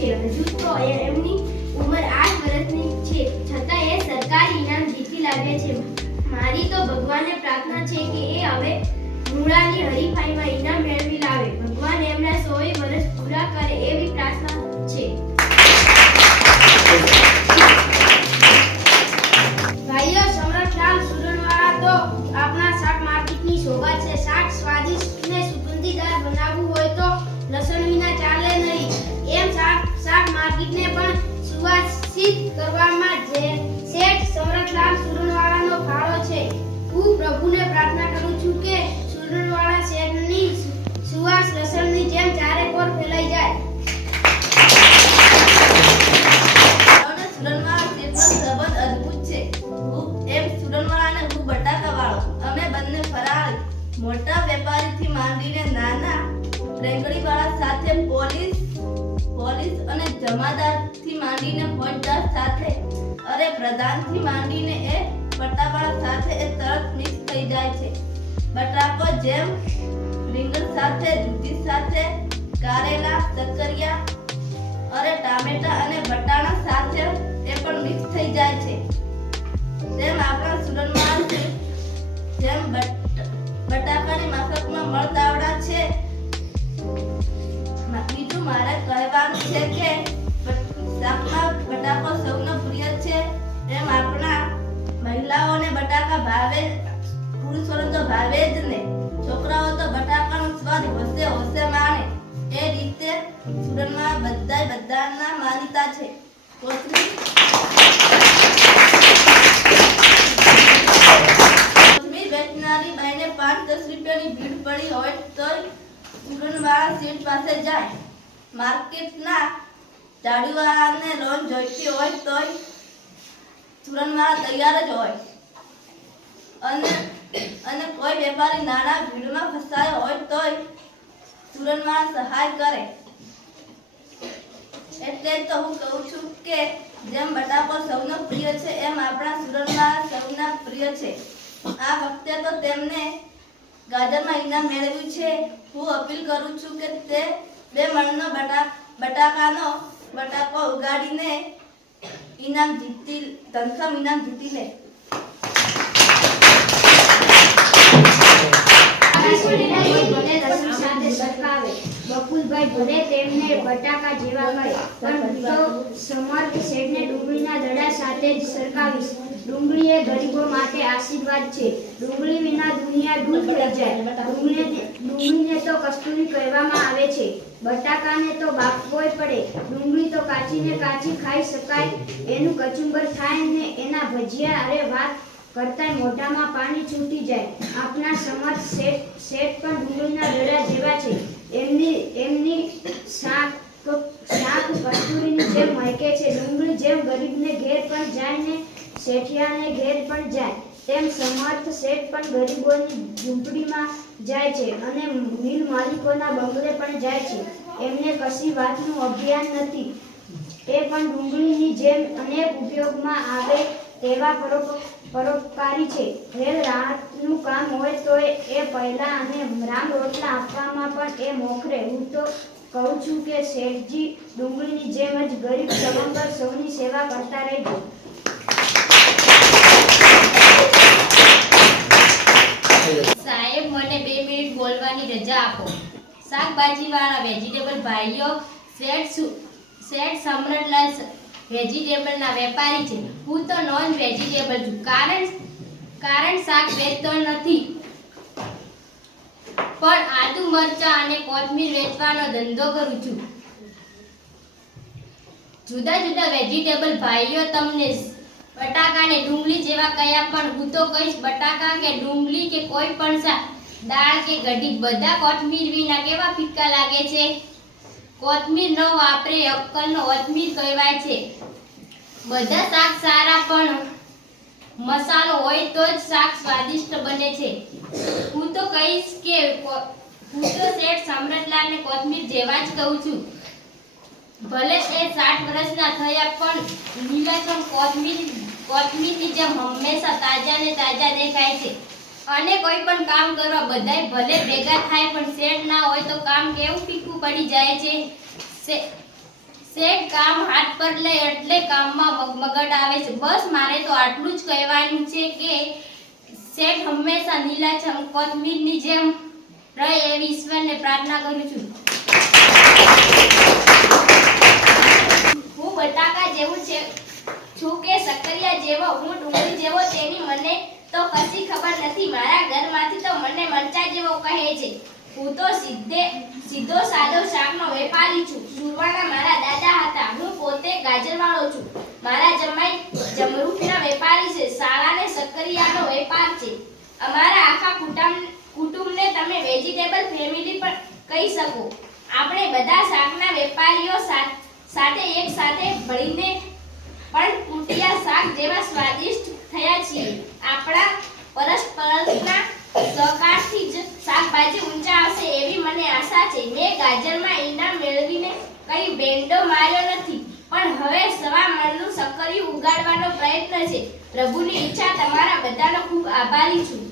છે. હજુ તો એમની ઉંમર 8 વર્ષની છે, છતાં એ સરકારી ઇનામ જીતી લાગે છે. મારી તો ભગવાનને પ્રાર્થના છે કે એ હવે મૂળાની હરીફાઈમાં ઇનામ મેળવી લાવે. ભગવાન એમના 100 વર્ષ પૂરા કરે એવી પ્રાર્થના છે. ભાઈઓ, સમ્રાટલાલ સુરનવાળા તો આપણા શાક માર્કેટની શોભા છે. શાક સ્વાદિષ્ટ ને સુગંધીદાર બનાવવું હોય તો લસણ વિના ચાલે નહીં. એમ શાક માર્કેટને પણ સુવાસિત કરવામાં શેઠ સમ્રાટલાલ સુરનવાળાનો ફાળો છે. હું પ્રભુને પ્રાર્થના કરું છું કે સુરનવાળા શેઠની સુવાસ લસણની જેમ ચારે કોર ફેલાઈ જાય. મોટા વેપારીથી માંડીને નાના રેંગડીવાળા સાથે પોલીસ અને જમાદારથી માંડીને ફોજદાર સાથે અરે પ્રધાનથી માંડીને એ પટ્ટાવાળા સાથે એ તરત મિક્સ થઈ જાય છે. બટાકો જેમ રીંગણ સાથે, દૂધી સાથે, કારેલા, સક્કરિયા, અરે ટામેટા અને બટાણા સાથે એ પણ મિક્સ થઈ જાય છે. તેમ આપણા સુરનમાં જેમ બટાકાની માફકમાં મળતાવડા છે. બીજું મારે કહેવાનું છે કે શાકમાં બટાકો સૌનો પ્રિય છે. એમ આપણા મહિલાઓને બટાકા ભાવે, પુરુષોને તો ભાવે જ ને. છોકરાઓ તો બટાકાનો સ્વાદ હોશે માણે. એ રીતે સુરતમાં બધાના માનીતા છે. કોથમીર વેચનારી બાઈને 5-10 રૂપિયાની ભીડ પડી હોય તોય સુરનવાળા શેઠ પાસે જાય. માર્કેટના ઝાડીવાળાને લોન જોઈતી હોય તોય સુરનવાળા તૈયાર જ હોય. અને કોઈ વેપારી નાના ભીડમાં ફસાયો હોય તોય સુરનવાળા સહાય કરે. એટલે તો હું કહું છું કે જેમ બટાકો સૌનો પ્રિય છે એમ આપણા સુરનવાળા સૌના પ્રિય છે. આ વખતે તો તેમને ગાજરમાં ઇનામ મેળવ્યું છે. હું અપીલ કરું છું કે તે 2 મણનો બટાકો ઉગાડીને ધનસમ ઇનામ જીતી લે. બકુલભાઈ ભલે તેમને બટાકા જેવા કરે, પણ તો સમર્થ શેઠને ડુંગળીના દડા સાથે જ સરકાવીશ. ડુંગળી એ ગરીબો માટે આશીર્વાદ છે. ડુંગળી વિના દુનિયા ડૂબ થઈ જાય. ડુંગળીને તો કસ્તુરી કહેવામાં આવે છે. બટાકાને તો બાફવોય પડે. ડુંગળી તો કાચીને કાચી ખાઈ શકાય. એનું કચુંબર થાય ને એના ભજીયા, અરે વાત કરતા મોઢામાં પાણી છૂટી જાય. આપના સમર્થ શેઠ પણ ડુંગળીના દડા જેવા છે. એમની શાક કસ્તુરીની જેમ મહેકે છે. ડુંગળી જેમ ગરીબને ઘેર પણ જાય ને શેઠિયાને ઘેર પણ જાય, તેમ સમર્થ શેઠ પણ ગરીબોની ઝૂંપડીમાં જાય છે અને મિલ માલિકોના બંગલે પણ જાય છે. એમને કશી વાતનું અભિયાન નથી. એ પણ ડુંગળીની જેમ અનેક ઉપયોગમાં આવે તેવા પરોપકારી છે. રેલ રાહતનું કામ હોય તો એ પહેલા અને રામ રોટલા આપવામાં પણ એ મોખરે. હું તો કહું છું કે શેઠજી ડુંગળીની જેમ જ ગરીબ સવંગર સૌની સેવા કરતા રહેજો. સાહેબ, મને 2 મિનિટ બોલવાની રજા આપો. શાકભાજીવાળા વેજીટેબલ ભાઈઓ, શેઠ સમ્રાટલાલ વેજીટેબલના વેપારી છે. હું તો નોન વેજીટેબલ છું, કારણ શાક વેચતો નથી, પણ આદુ, મરચાં અને કોથમીર વેચવાનો ધંધો કરું છું. જુદા જુદા વેજીટેબલ ભાઈઓ તમને બટાકા ને ડુંગળી જેવા કયા, પણ હું તો કહીશ બટાકા કે ડુંગળી કે કોઈ પણ શાક, દાળ કે કઢી, બધા કોથમીર વિના કેવા ફિક્કા લાગે છે. કોથમીર ન વાપરે અક્કલનો અજમીર કહેવાય છે. બધા શાક સારા, પણ મસાલો હોય તો જ શાક સ્વાદિષ્ટ બને છે. હું તો કહીશ કે હું તો શેઠ સમ્રાટલાલને કોથમીર જેવા જ કહું છું. ભલે એ 60 વર્ષના થયા, પણ લીલાછમ કોથમીરની જેમ હંમેશા તાજા ને તાજા દેખાય છે. અને કોઈ પણ કામ કરવા બધાય ભલે ભેગા થાય, પણ શેઠ ના હોય તો કામ કેવું ફીકું પડી જાય છે. શેઠ કામ હાથ પર લે એટલે કામમાં મગમગટ આવે છે. બસ મારે તો આટલું જ કહેવાનું છે કે શેઠ હંમેશા લીલાછમ કોથમીરની જેમ રહે એવી ઈશ્વરને પ્રાર્થના કરું છું. હું બટાકા જેવું છે છું કે સક્કરિયા જેવો, હું ડુંગળી જેવો તેની મને તો કશી ખબર નથી. મારા ઘરમાંથી તો મને મરચા જેવો કહે છે. હું તો સીધો સાદો શાકનો વેપારી છું. સુરવાના મારા દાદા હતા. હું પોતે ગાજરવાળો છું. મારા જમાઈ જમરૂખના વેપારી છે. શાળાને સક્કરિયાનો વેપાર છે. અમારા આખા કુટુંબને તમે વેજીટેબલ ફેમિલી પણ કહી શકો. આપણે બધા શાકના વેપારીઓ સાથે એક સાથે ભળીને પણ કુટિયા શાક જેવા સ્વાદિષ્ટ થયા છીએ. આપણા પરસ્પરના સહકારથી જ શાકભાજી ઊંચા આવશે એવી મને આશા છે. મેં ગાજરમાં ઇનામ મેળવીને કઈ બેન્ડો માર્યો નથી, પણ હવે સવા મણનું સક્કરિયું ઉગાડવાનો પ્રયત્ન છે. પ્રભુની ઈચ્છા. તમારા બધાનો ખૂબ આભારી છું.